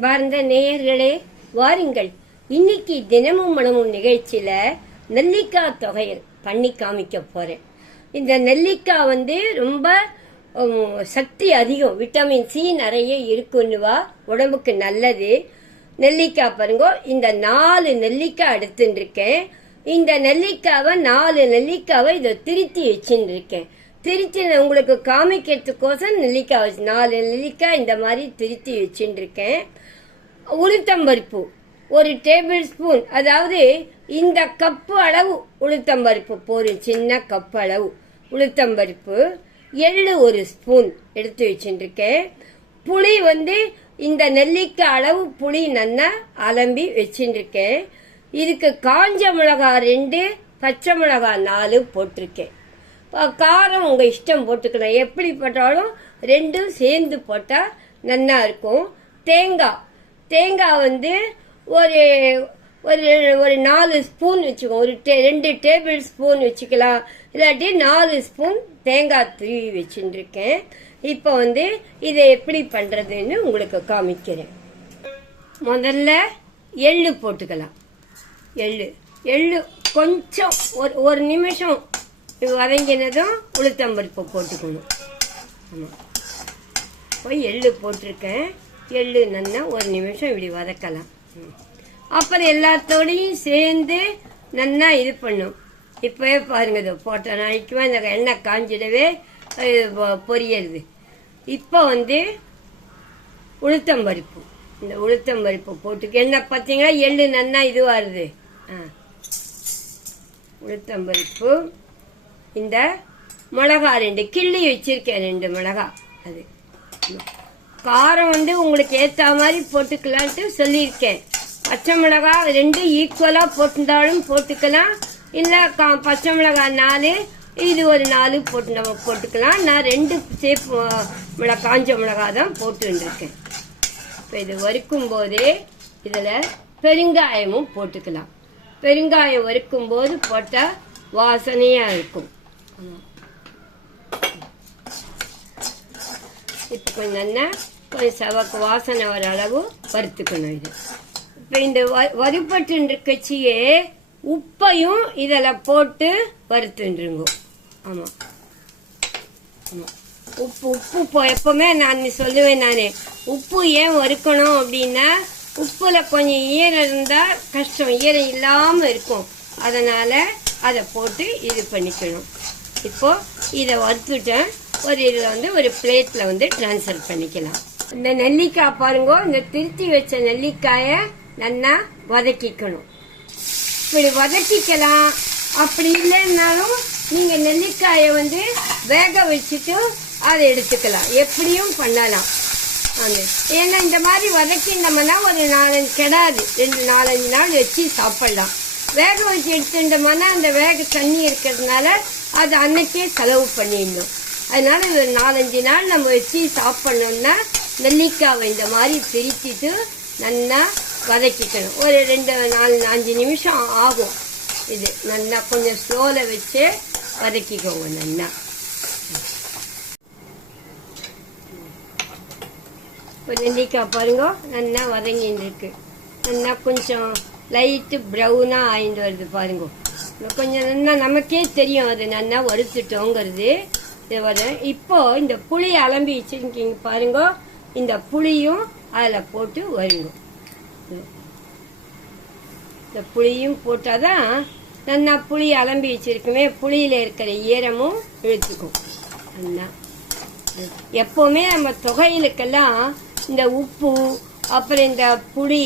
அன்பார்ந்த நேயர்களே, வாருங்கள். இன்னைக்கு தினமும் மனமும் நிகழ்ச்சியில நெல்லிக்காய் தொகையல் பண்ணி காமிக்க போறேன். இந்த நெல்லிக்காய் ரொம்ப சக்தி அதிகம், விட்டமின் சி நிறைய இருக்குன்னுவா, உடம்புக்கு நல்லது. நெல்லிக்காய் பாருங்க, இந்த 4 நெல்லிக்காய் எடுத்துட்டு இருக்கேன். இந்த நெல்லிக்காவை 4 நெல்லிக்காவை இதை திருத்தி வச்சுட்டு இருக்கேன். திருத்தி உங்களுக்கு காமிக்கிறதுக்கோசம் நெல்லிக்காய் 4 நெல்லிக்காய் இந்த மாதிரி திருத்தி வச்சுட்டு இருக்கேன். உளுத்தம்பருப்பு 1 டேபிள் ஸ்பூன், அதாவது இந்த கப்பு அளவு உளுத்தம்பருப்பு போதும், சின்ன கப்பு அளவு உளுத்தம்பருப்பு. எள்ளு 1 ஸ்பூன் எடுத்து வச்சுட்டு இருக்கேன். புளி இந்த நெல்லிக்காய் அளவு புளி நல்லா அலம்பி வச்சுட்டு இருக்கேன். இதுக்கு காஞ்ச மிளகா 2, பச்சை மிளகா 4 போட்டிருக்கேன். காரம் உங்க இஷ்டம் போட்டுக்கலாம், எப்படி போட்டாலும் 2 சேர்ந்து போட்டா நல்லா இருக்கும். தேங்காய் ஒரு ஒரு 4 ஸ்பூன் வச்சுக்கோ, 2 டேபிள் ஸ்பூன் வச்சுக்கலாம், இல்லாட்டி 4 ஸ்பூன் தேங்காய் துருவி வச்சுட்டு இருக்கேன். இப்போ இதை எப்படி பண்றதுன்னு உங்களுக்கு காமிக்கிறேன். முதல்ல எள்ளு போட்டுக்கலாம். எள்ளு கொஞ்சம் ஒரு நிமிஷம் வதங்கினதும் உளுத்தம்பருப்பு போட்டுக்கணும். ஆமாம், போய் எள்ளு போட்டிருக்கேன். எள்ளு நல்லா ஒரு நிமிஷம் இப்படி வதக்கலாம். அப்புறம் எல்லாத்தோடையும் சேர்ந்து நல்லா இது பண்ணும். இப்போவே பாருங்க, இது போட்ட நாளைக்குமே இந்த எண்ணெய் காஞ்சிடவே பொரியறது. இப்போ உளுத்தம்பருப்பு, இந்த உளுத்தம்பருப்பு போட்டுக்க. என்ன பார்த்தீங்கன்னா எள்ளு நல்லா இதுவாருது. உளுத்தம்பருப்பு, இந்த மிளகா 2 கிள்ளி வச்சிருக்கேன், 2 மிளகா. அது காரம் உங்களுக்கு ஏற்ற மாதிரி போட்டுக்கலான்ட்டு சொல்லியிருக்கேன். பச்சை மிளகா 2 ஈக்குவலா போட்டுருந்தாலும் போட்டுக்கலாம், இல்ல பச்சை மிளகா 4, இது ஒரு 4 போட்டுக்கலாம். நான் 2 சேப்பு காஞ்ச மிளகா தான் போட்டுருக்கேன். இப்போ இது வறுக்கும் போதே இதுல பெருங்காயமும் போட்டுக்கலாம். பெருங்காயம் வறுக்கும் போது போட்டா வாசனையா இருக்கும். இப்ப கொஞ்சம் நல்லா கொஞ்சம் சவக்கு வாசனை வர அளவு வறுத்துக்கணும். இது இப்ப இந்த வறுபட்டு இருக்கச்சியே உப்பையும் இதில் போட்டு வறுத்துருங்க. ஆமா ஆமா, உப்பு எப்பவுமே நான் சொல்லுவேன். நானே உப்பு ஏன் வறுக்கணும் அப்படின்னா, உப்புல கொஞ்சம் ஈரம் இருந்தா கஷ்டம், ஈரம் இல்லாம இருக்கும். அதனால அதை போட்டு இது பண்ணிக்கணும். இப்போ இதை வறுத்துட்டேன். இதுல ஒரு பிளேட்ல டிரான்ஸ்ஃபர் பண்ணிக்கலாம். இந்த நெல்லிக்காய் பாருங்க, இந்த திருத்தி வச்ச நெல்லிக்காய நல்லா வதக்கிக்கணும். இப்படி வதக்கிக்கலாம். அப்படி இல்லைன்னாலும் நீங்க நெல்லிக்காய வேக வச்சுட்டு அதை எடுத்துக்கலாம், எப்படியும் பண்ணலாம். ஏன்னா இந்த மாதிரி வதக்கிட்டோம்னா ஒரு 4-5 கெடாது, 2-4-5 நாள் வச்சு சாப்பிடலாம். வேக வச்சு எடுத்துட்டோம்னா அந்த வேக தண்ணி இருக்கிறதுனால அது அன்னைக்கே செலவு பண்ணிடணும். அதனால ஒரு 4-5 நாள் நம்ம வச்சு சாப்பிடணும்னா நெல்லிக்காவை இந்த மாதிரி பிரிச்சுட்டு நல்லா வதக்கிக்கணும். ஒரு 2-4-5 நிமிஷம் ஆகும். இது நல்லா கொஞ்சம் ஸ்லோல வச்சு வதக்கிக்கோங்க. நல்லா நெல்லிக்காய் பாருங்க, நல்லா வதங்கிட்டு இருக்கு. நல்லா கொஞ்சம் லைட்டு ப்ரௌனா ஆயிட்டு வருது பாருங்க. கொஞ்சம் நல்லா நமக்கே தெரியும் அது நல்லா வறுத்துட்டோங்கிறது. இப்போ இந்த புளி அலம்பி வச்சிருக்கீங்க பாருங்க, இந்த புளியும் அதில் போட்டு வருங்க. இந்த புளியும் போட்டாதான் நல்லா புளி அலம்பி வச்சிருக்குமே, புளியில இருக்கிற ஈரமும் இழுத்துக்கும். நல்லா எப்பவுமே நம்ம தொகையிலுக்கெல்லாம் இந்த உப்பு அப்புறம் இந்த புளி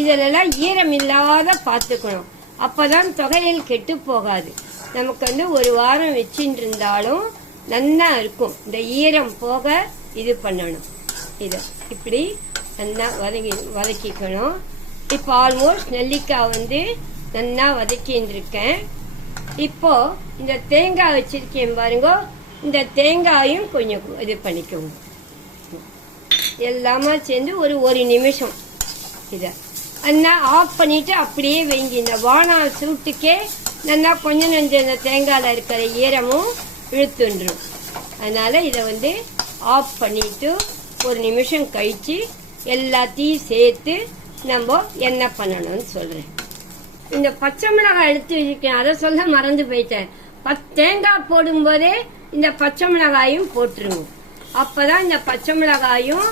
இதெல்லாம் ஈரம் இல்லாத பார்த்துக்கணும். அப்பதான் தொகையில் கெட்டு போகாது. நமக்கு ஒரு வாரம் வச்சுட்டு இருந்தாலும் நல்லா இருக்கும். இந்த ஈரம் போக இது பண்ணணும். இதை இப்படி நல்லா வதக்கிக்கணும். இப்போ ஆல்மோஸ்ட் நெல்லிக்காய் நல்லா வதக்கின்னு இருக்கேன். இப்போ இந்த தேங்காய் வச்சிருக்கேன் பாருங்க, இந்த தேங்காயும் கொஞ்சம் இது பண்ணிக்கோங்க. எல்லாமே சேர்ந்து ஒரு நிமிஷம் இதை நல்லா ஆஃப் பண்ணிட்டு அப்படியே வைங்க. இந்த வானம் சூட்டுக்கே நல்லா கொஞ்சம் நெஞ்ச இந்த தேங்காயில் இருக்கிற ஈரமும் இழுத்துன்றும். அதனால இதை ஆஃப் பண்ணிட்டு ஒரு நிமிஷம் கழிச்சு எல்லாத்தையும் சேர்த்து நம்ம என்ன பண்ணணும்னு சொல்றேன். இந்த பச்சை மிளகாய் எடுத்து வச்சிருக்கேன், அதை சொல்ல மறந்து போயிட்டேன். தேங்காய் போடும்போதே இந்த பச்சை மிளகாயும் போட்டுருவோம். அப்பதான் இந்த பச்சை மிளகாயும்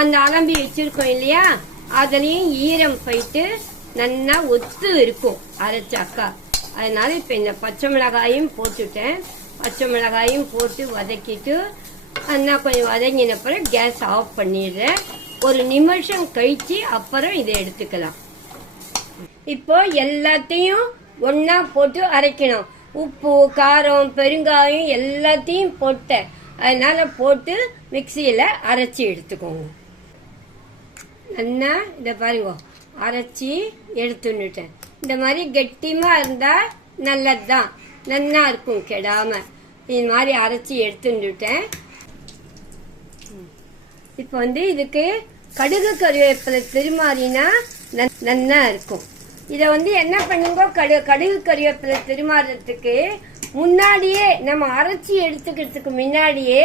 அந்த அலம்பி வச்சிருக்கோம் இல்லையா, அதுலயும் ஈரம் போயிட்டு நல்லா ஒத்து இருக்கும் அரைச்சாக்கா. அதனால இப்ப இந்த பச்சை மிளகாயும் போட்டுட்டேன். பச்சை மிளகாயும் போட்டு வதக்கிட்டு நல்லா கொஞ்சம் வதங்கின அப்புறம் கேஸ் ஆஃப் பண்ணிடுறேன். ஒரு நிமிஷம் கழிச்சு அப்புறம் இதை எடுத்துக்கலாம். இப்போ எல்லாத்தையும் ஒன்னா போட்டு அரைக்கணும். உப்பு, காரம், பெருங்காயம் எல்லாத்தையும் போட்டேன். அதனால போட்டு மிக்சியில அரைச்சி எடுத்துக்கோங்க. நல்லா இதை பாருங்க, அரைச்சி எடுத்துட்டேன். இந்த மாதிரி கெட்டிமா இருந்தா நல்லதுதான், நல்லா இருக்கும், கெடாம. இது மாதிரி அரைச்சி எடுத்துட்டேன். இப்ப இதுக்கு கடுகு கருவேப்பிலை திருமாறினா நல்லா இருக்கும். இத என்ன பண்ணுங்க, கடுகு கருவேப்பிலை திருமாறதுக்கு முன்னாடியே நம்ம அரைச்சி எடுத்துக்கிறதுக்கு முன்னாடியே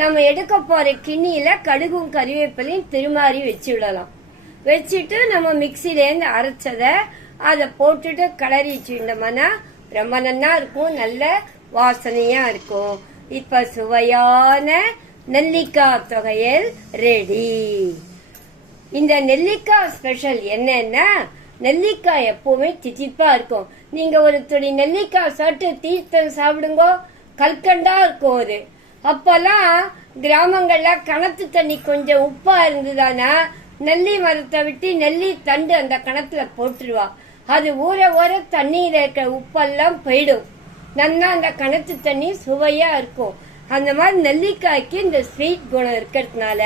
நம்ம எடுக்க போற கிண்ணியில கடுகும் கருவேப்பிலையும் திருமாறி வச்சு விடலாம். வச்சுட்டு நம்ம மிக்சில இருந்து அரைச்சத அதை போட்டுட்டு கிளறி வச்சுட்டோம்னா ரொம்ப நல்லா இருக்கும், நல்ல வாசனையா இருக்கும். இப்ப சுவையான நெல்லிக்காய் துவையல் ரெடி. இந்த நெல்லிக்காய் ஸ்பெஷல் என்னன்னா, நெல்லிக்காய் எப்பவுமே தித்திப்பா இருக்கும். நீங்க ஒரு துளி நெல்லிக்காய் சாப்பிட்டு தீர்த்தம் சாப்பிடுங்க, கல்கண்டா இருக்கும் அது. அப்பெல்லாம் கிராமங்கள்ல கிணத்து தண்ணி கொஞ்சம் உப்பா இருந்ததுதானா நெல்லி மரத்தை விட்டு நெல்லி தண்டு அந்த கிணத்துல போட்டுருவா. அது ஊற ஊற தண்ணியில இருக்கிற உப்பெல்லாம் போயிடும். நல்லா அந்த கிணத்து தண்ணி சுவையா இருக்கும். அந்த மாதிரி நெல்லிக்காய்க்கு இந்த ஸ்வீட் குணம் இருக்கிறதுனால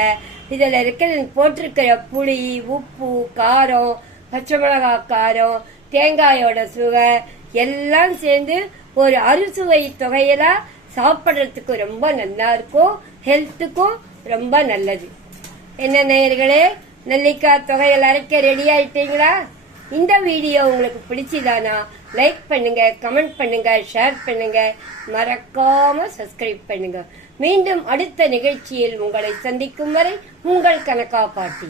இதுல இருக்கிற போட்டிருக்கிற புளி, உப்பு, காரம், பச்சை மிளகாய் காரம், தேங்காயோட சுவை எல்லாம் சேர்ந்து ஒரு அறுசுவை தொகையலா சாப்பிட்றதுக்கு ரொம்ப நல்லா இருக்கும், ஹெல்த்துக்கும் ரொம்ப நல்லது. என்ன நேயர்களே, நெல்லிக்காய் தொகையல் அரைக்க ரெடி ஆயிட்டீங்களா? இந்த வீடியோ உங்களுக்கு பிடிச்சிதானா லைக் பண்ணுங்க, கமெண்ட் பண்ணுங்க, ஷேர் பண்ணுங்க, மறக்காம சப்ஸ்கிரைப் பண்ணுங்க. மீண்டும் அடுத்த நிகழ்ச்சியில் உங்களை சந்திக்கும் வரை உங்கள் கனகா பாட்டி.